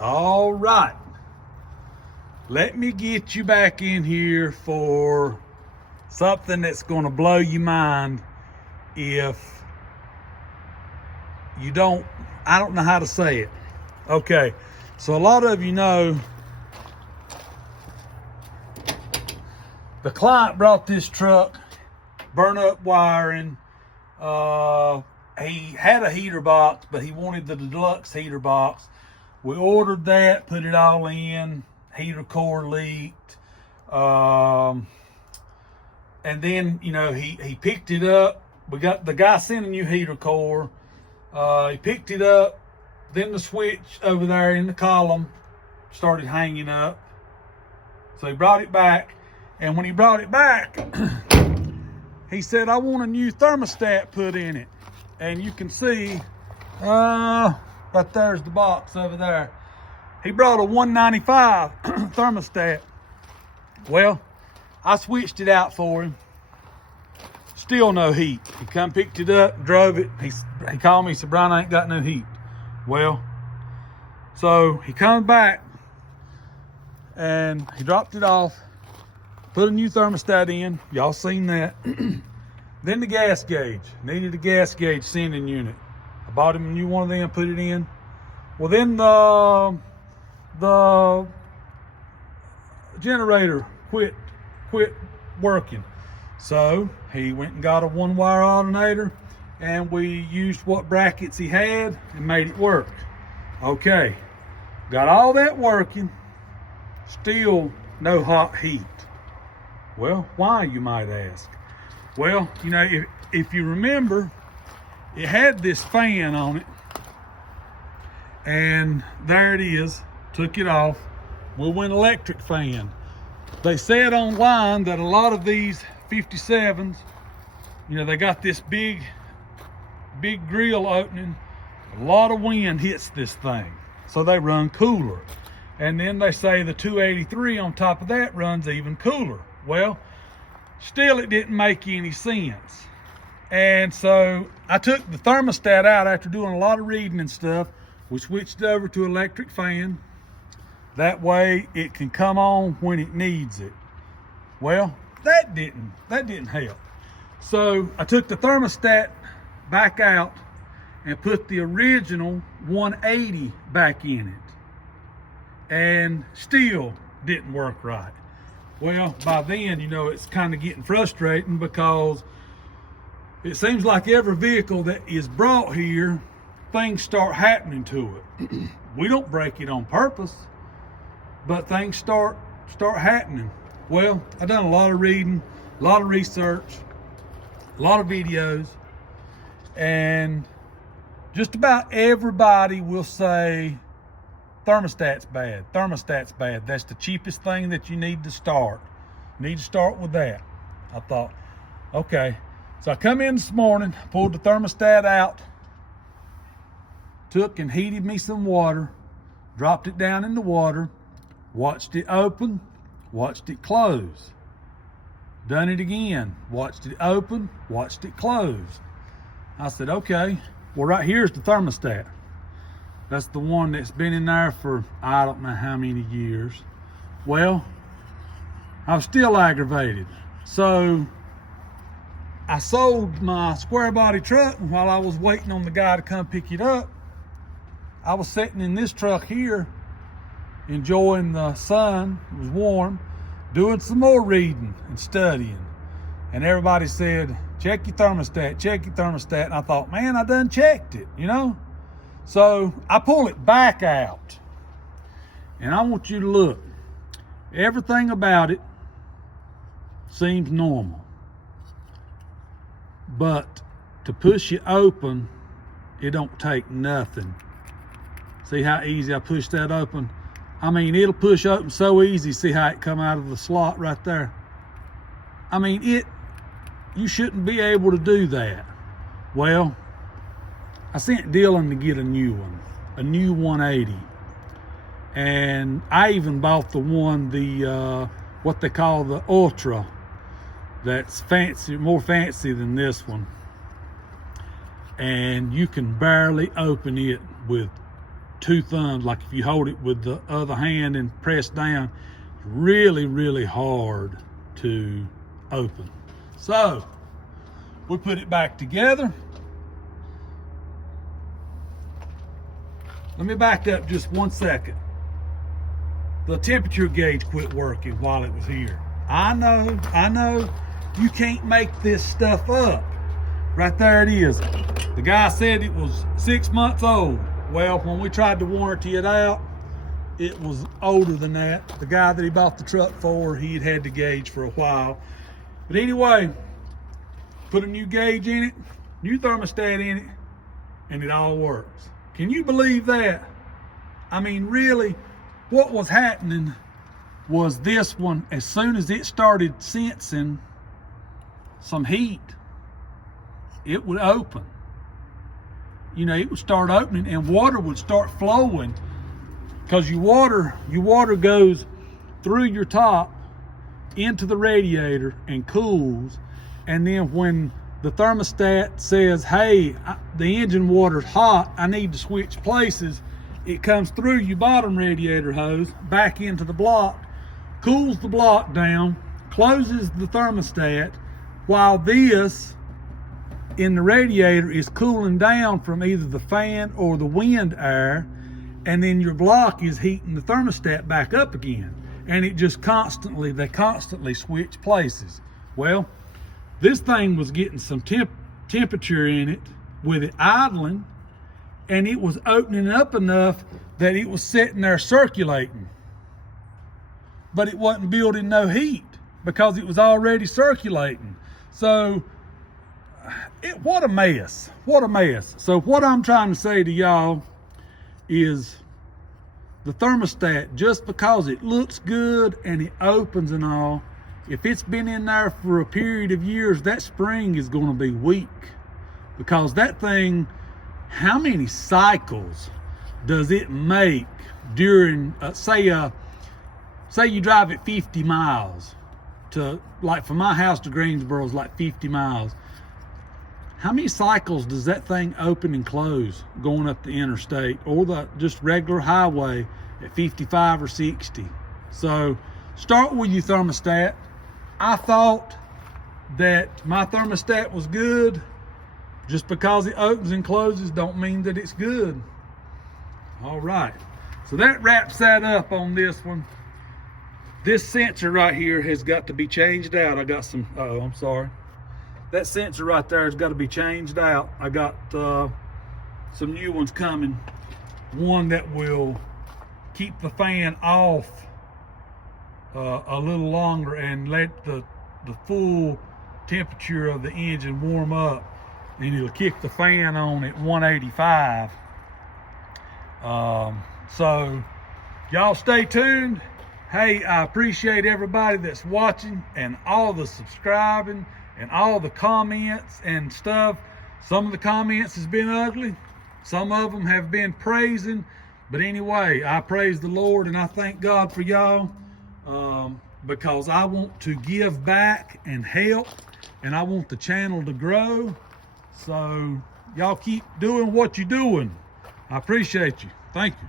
All right. Let me get you back in here for something that's going to blow your mind if you don't, I don't know how to say it. Okay, so a lot of you know the client brought this truck, burn up wiring. He had a heater box, but he wanted the deluxe heater box. We ordered that, put it all in, heater core leaked. And then, you know, he picked it up. We got the guy sent a new heater core. He picked it up. Then the switch over there in the column started hanging up. So he brought it back. And when he brought it back, he said, I want a new thermostat put in it. And you can see, right there's the box over there. He brought a 195 thermostat. Well, I switched it out for him. Still no heat. He come picked it up, drove it. He called me, he said, Brian, I ain't got no heat. Well, so he comes back and he dropped it off, put a new thermostat in. Y'all seen that. Then the gas gauge. Needed a gas gauge sending unit. I bought him a new one of them, put it in. Well, then the generator quit working. So he went and got a one wire alternator and we used what brackets he had and made it work. Okay, got all that working, still no hot heat. Well, why, you might ask? Well, you know, if you remember, it had this fan on it, and there it is, took it off. We went electric fan. They said online that a lot of these 57s, you know, they got this big grill opening. A lot of wind hits this thing, so they run cooler. And then they say the 283 on top of that runs even cooler. Well, still it didn't make any sense. And so I took the thermostat out after doing a lot of reading and stuff. We switched it over to electric fan. That way it can come on when it needs it. Well, that didn't help. So I took the thermostat back out and put the original 180 back in it. And still didn't work right. Well, by then, you know, it's kind of getting frustrating because it seems like every vehicle that is brought here, things start happening to it. We don't break it on purpose, but things start happening. Well, I've done a lot of reading, a lot of research, a lot of videos, and just about everybody will say thermostat's bad. Thermostat's bad. That's the cheapest thing that you need to start. You need to start with that. I thought, okay. So I come in this morning, pulled the thermostat out, took and heated me some water, dropped it down in the water, watched it open, watched it close. Done it again, watched it open, watched it close. I said, okay, well, right here's the thermostat. That's the one that's been in there for I don't know how many years. Well, I was still aggravated. So I sold my square body truck, and while I was waiting on the guy to come pick it up, I was sitting in this truck here, enjoying the sun. It was warm, doing some more reading and studying. And everybody said, check your thermostat, check your thermostat. And I thought, man, I done checked it, you know? So I pull it back out, and I want you to look. Everything about it seems normal. But to push it open, it don't take nothing. See how easy I push that open? I mean, it'll push open so easy. See how it come out of the slot right there? I mean, you shouldn't be able to do that. Well, I sent Dylan to get a new one, a new 180. And I even bought the one, what they call the Ultra. That's fancy, more fancy than this one. And you can barely open it with two thumbs, like if you hold it with the other hand and press down, really, really hard to open. So we put it back together. Let me back up just 1 second. The temperature gauge quit working while it was here. I know, you can't make this stuff up. Right there it is. The guy said it was 6 months old. Well, when we tried to warranty it out, it was older than that. The guy that he bought the truck for, he'd had the gauge for a while. But anyway, put a new gauge in it, new thermostat in it, and it all works. Can you believe that? I mean, really, what was happening was this one, as soon as it started sensing some heat, it would open. You know, it would start opening and water would start flowing, because your water goes through your top into the radiator and cools. And then when the thermostat says, hey, the engine water's hot, I need to switch places, it comes through your bottom radiator hose back into the block, cools the block down, closes the thermostat, while this in the radiator is cooling down from either the fan or the wind air, and then your block is heating the thermostat back up again. And it just they constantly switch places. Well, this thing was getting some temperature in it with it idling, and it was opening up enough that it was sitting there circulating. But it wasn't building no heat because it was already circulating. So, what a mess, what a mess. So what I'm trying to say to y'all is the thermostat, just because it looks good and it opens and all, if it's been in there for a period of years, that spring is going to be weak, because that thing, how many cycles does it make during, say you drive at 50 miles to, like from my house to Greensboro is like 50 miles. How many cycles does that thing open and close going up the interstate or the just regular highway at 55 or 60? So start with your thermostat. I thought that my thermostat was good. Just because it opens and closes don't mean that it's good. All right, so that wraps that up on this one. This sensor right here has got to be changed out. I got some, I'm sorry. That sensor right there has got to be changed out. I got some new ones coming. One that will keep the fan off a little longer and let the full temperature of the engine warm up, and it'll kick the fan on at 185. So y'all stay tuned. Hey, I appreciate everybody that's watching and all the subscribing and all the comments and stuff. Some of the comments has been ugly, some of them have been praising, but anyway, I praise the Lord and I thank God for y'all, because I want to give back and help, and I want the channel to grow. So y'all keep doing what you're doing. I appreciate you. Thank you.